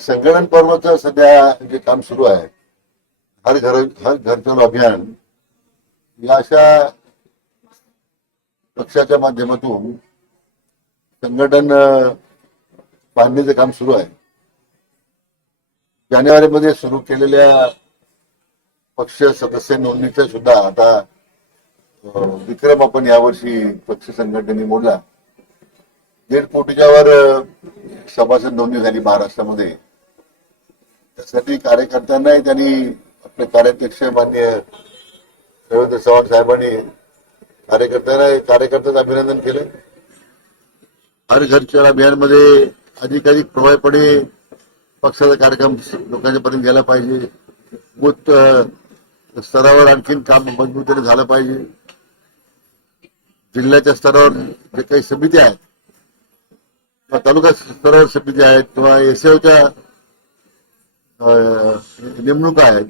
संगणन पर्वचं सध्या जे काम सुरू आहे. हर घर हर घर चलो अभियान या अशा पक्षाच्या माध्यमातून संघटन बांधणीचं काम सुरू आहे. जानेवारीमध्ये सुरू केलेल्या पक्ष सदस्य नोंदणीचा सुद्धा आता विक्रम आपण यावर्षी पक्ष संघटनेने मोडला. दीड कोटीच्या वर सभासद नोंदणी झाली महाराष्ट्रामध्ये. त्यासाठी कार्यकर्त्यांनाही त्यांनी आपले कार्याध्यक्ष मान्य रवींद्र चव्हाण साहेबांनी कार्यकर्त्यांना कार्यकर्त्यांचं अभिनंदन केलं. हर घरच्या अभियानमध्ये अधिकाधिक प्रभावीपणे पक्षाचा कार्यक्रम लोकांच्या पर्यंत गेला पाहिजे. बूथ स्तरावर आणखीन काम मजबूतीने झालं पाहिजे. जिल्ह्याच्या स्तरावर जे काही समिती आहेत किंवा तालुका स्तरावर समिती आहेत किंवा एसओच्या नेमणुका आहेत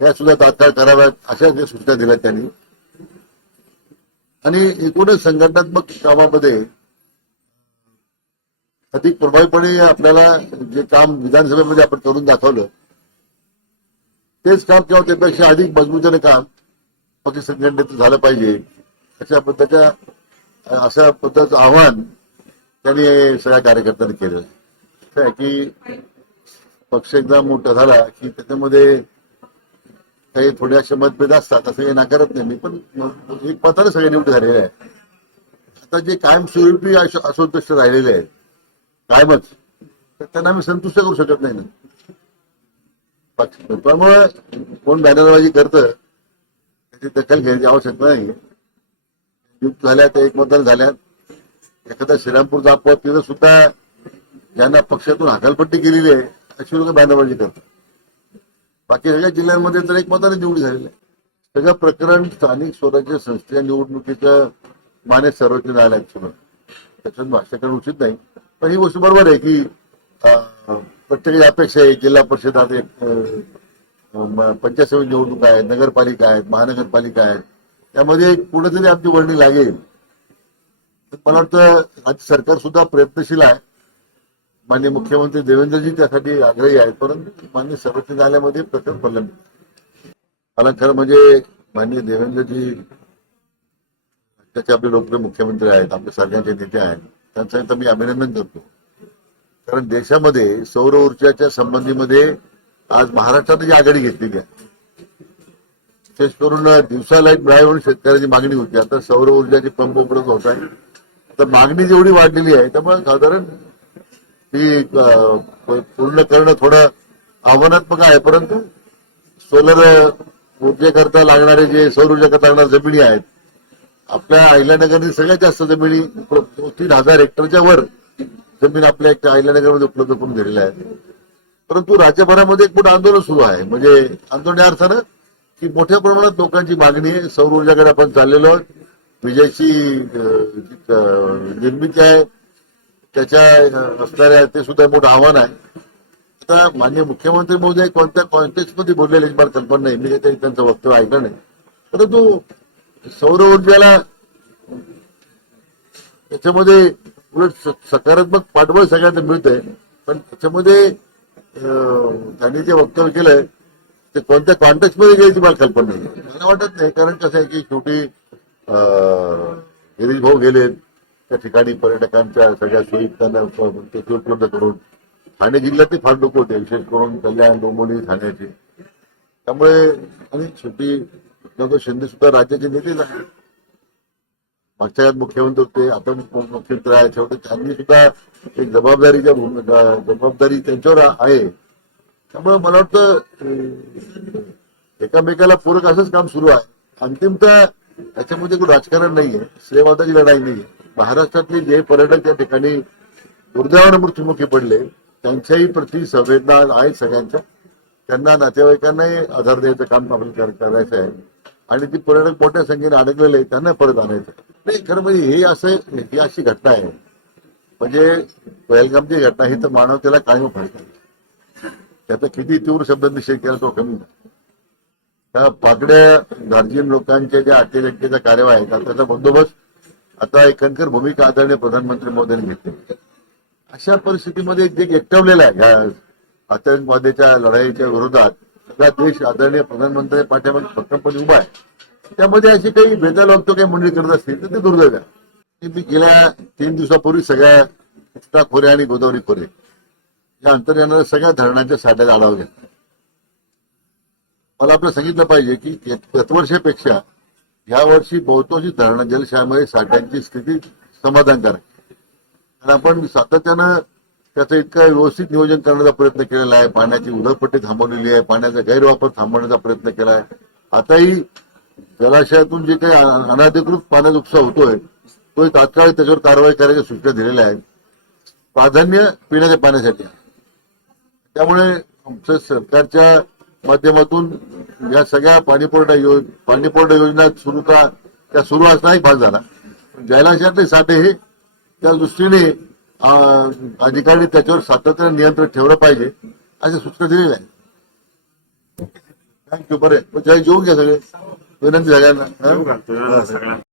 ह्या सुद्धा तात्काळ कराव्यात अशा ज्या सूचना दिल्या त्यांनी. आणि एकूणच संघटनात्मक कामामध्ये अधिक प्रभावीपणे आपल्याला जे काम विधानसभेमध्ये आपण करून दाखवलं तेच काम किंवा त्यापेक्षा अधिक मजबूतीने काम पक्ष संघटनेचं झालं पाहिजे. अशा पद्धतीच्या अशा पद्धतीचं आव्हान त्यांनी सगळ्या कार्यकर्त्यांनी केलं आहे की पक्ष एकदा मोठा झाला की त्याच्यामध्ये काही थोडे असे मतभेद असतात असं काही नाकारत नाही मी पण एक मताने सगळे निवड झालेले आहे आता जे कायमस्वरूपी अस- असंतुष्ट राहिलेले आहेत कायमच तर त्यांना मी संतुष्ट करू शकत नाही ना. पक्ष- त्यामुळे कोण बॅनरबाजी करतं त्याची दखल घ्यायची आवश्यकता नाही. नियुक्त झाल्या त्या एकमताने झाल्या एखादा श्रीरामपूरचा अपवाद तिथं सुद्धा ज्यांना पक्षातून हकालपट्टी केलेली आहे अशी लोक करतात. बाकी सगळ्या जिल्ह्यांमध्ये तर एक मताने निवड झालेली आहे. सगळं प्रकरण स्थानिक स्वराज्य संस्थेच्या निवडणुकीचं माने सर्वोच्च न्यायालयात सुरू त्याच्यात भाष्य करणं उचित नाही. पण ही गोष्ट बरोबर आहे की प्रत्येकाची अपेक्षा आहे जिल्हा परिषदात एक पंचायत समिती निवडणुका आहेत नगरपालिका आहेत महानगरपालिका आहेत. त्यामध्ये एक कुठेतरी आमची वर्णी लागेल. मला वाटतं राज्य सरकार सुद्धा प्रयत्नशील आहे. माननीय मुख्यमंत्री देवेंद्रजी त्यासाठी आग्रही आहेत परंतु माननीय सर्वोच्च न्यायालयामध्ये प्रकरण प्रलंबित मला खरं म्हणजे माननीय देवेंद्रजी त्याचे आपले लोकप्रिय मुख्यमंत्री आहेत आपले सगळ्यांचे नेते आहेत. त्यांचं तर मी अभिनंदन करतो. कारण देशामध्ये सौर ऊर्जाच्या संबंधीमध्ये आज महाराष्ट्राने जी आघाडी घेतलेली आहे विशेष करून दिवसा लाइट मिळावी म्हणून शेतकऱ्याची मागणी होती. आता सौर ऊर्जाचे पंप उपलब्ध होत आहे. तर मागणी जेवढी वाढलेली आहे त्यामुळे साधारण ती पूर्ण करणं थोडं आव्हानात्मक आहे परंतु सोलर ऊर्जेकरता लागणारे जे सौर ऊर्जेकरता लागणाऱ्या जमिनी आहेत आपल्या अहिल्यानगरने सगळ्यात जास्त जमिनी उपलब्ध तीन हजार हेक्टरच्या वर जमीन आपल्या एक अहिल्यानगरमध्ये उपलब्ध करून दिलेल्या आहेत. परंतु राज्यभरामध्ये एक मोठं आंदोलन सुरू आहे. म्हणजे आंदोलन या अर्थानं की मोठ्या प्रमाणात लोकांची मागणी आहे सौर ऊर्जाकडे आपण चाललेलो आहोत. विजेची निर्मिती आहे त्याच्या असणाऱ्या ते सुद्धा मोठं आव्हान आहे. आता माननीय मुख्यमंत्री महोदय कोणत्या कॉन्टेक्स्टमध्ये बोललेले मला कल्पना नाही. मी काही त्यांचं वक्तव्य ऐकलं नाही. परंतु सौर ऊर्जेला त्याच्यामध्ये उलट सकारात्मक पाठबळ सगळ्यांना मिळतंय. पण त्याच्यामध्ये त्यांनी जे वक्तव्य केलंय ते कोणत्या कॉन्टेक्स्टमध्ये घ्यायची मला कल्पना नाही. मला वाटत नाही. कारण कसं आहे की शेवटी गिरीश भाऊ गेले त्या ठिकाणी पर्यटकांच्या सगळ्या सोयी त्यांना उपलब्ध करून ठाणे जिल्ह्यातले फार लोक होते विशेष करून कल्याण डोंबिवली ठाण्याचे. त्यामुळे आणि शेवटी एकनाथ शिंदे सुद्धा राज्याचे नेतेच आहेत मागच्या काळात मुख्यमंत्री होते आता मुख्यमंत्री आहेत. शेवटी त्यांनी सुद्धा एक जबाबदारीच्या भूमिका जबाबदारी त्यांच्यावर आहे. त्यामुळे मला वाटतं एकामेकाला पूरक असंच काम सुरू आहे. अंतिमतः त्याच्यामध्ये काही राजकारण नाहीये श्रेयवादाची लढाई नाहीये. महाराष्ट्रातले जे पर्यटक त्या ठिकाणी दुर्दैवानं मृत्युमुखी पडले त्यांच्याही प्रति संवेदना आहेत सगळ्यांच्या. त्यांना नातेवाईकांनाही आधार द्यायचं काम आपण करायचं आहे. आणि ती पर्यटक मोठ्या संख्येने अडकलेले त्यांना परत आणायचं नाही खरं म्हणजे हे असं ही अशी घटना आहे. म्हणजे पहलगामची घटना ही तर मानवतेला कायम फाडतात त्याचा किती तीव्र शब्द निषेध केला तो कमी त्या पाकड्या दार्जिलिंग लोकांच्या ज्या अतिरेक्तेच्या कार्यवाही आहेत त्याचा बंदोबस्त आता एकंकर भूमिका आदरणीय प्रधानमंत्री मोदींनी घेतली. अशा परिस्थितीमध्ये जे एकटवलेला आहे ह्या आतंकवादाच्या लढाईच्या विरोधात सगळा देश आदरणीय प्रधानमंत्री पाठ्यामध्ये भक्कमपणे उभा आहे. त्यामध्ये अशी काही भेदायला लागतो काही मंडळी करत असतील तर ते दुर्दैव आहे. मी गेल्या तीन दिवसापूर्वी सगळ्या कृष्णा खोरे आणि गोदावरी खोरे या अंतर येणाऱ्या सगळ्या धरणांच्या साठ्यात आढावा घेतला. मला आपलं सांगितलं पाहिजे की गतवर्षापेक्षा यावर्षी बहुतांशी धरण जलशयामध्ये साठ्यांची स्थिती समाधानकारक आहे. आणि आपण सातत्यानं त्याचं इतकं व्यवस्थित नियोजन करण्याचा प्रयत्न केलेला आहे. पाण्याची उधळपट्टी थांबवलेली आहे. पाण्याचा गैरवापर थांबवण्याचा प्रयत्न केला आहे. आताही जलाशयातून जे काही अनाधिकृत पाण्याचा उपसा होतोय तो तात्काळ त्याच्यावर कारवाई करायच्या सूचना दिलेल्या आहेत. प्राधान्य पिण्याच्या पाण्यासाठी त्यामुळे आमच्या सरकारच्या माध्यमातून या सगळ्या पाणीपुरवठा योज पाणीपुरवठा योजना सुरू का त्या सुरू असणं एक भाग झाला. जलाशयातले साठे हे त्या दृष्टीने अधिकारी त्याच्यावर सातत्याने नियंत्रण ठेवलं पाहिजे अशा सूचना दिलेल्या आहेत थँक्यू बरे. जय जेवून घ्या सगळे. विनंती सगळ्यांना.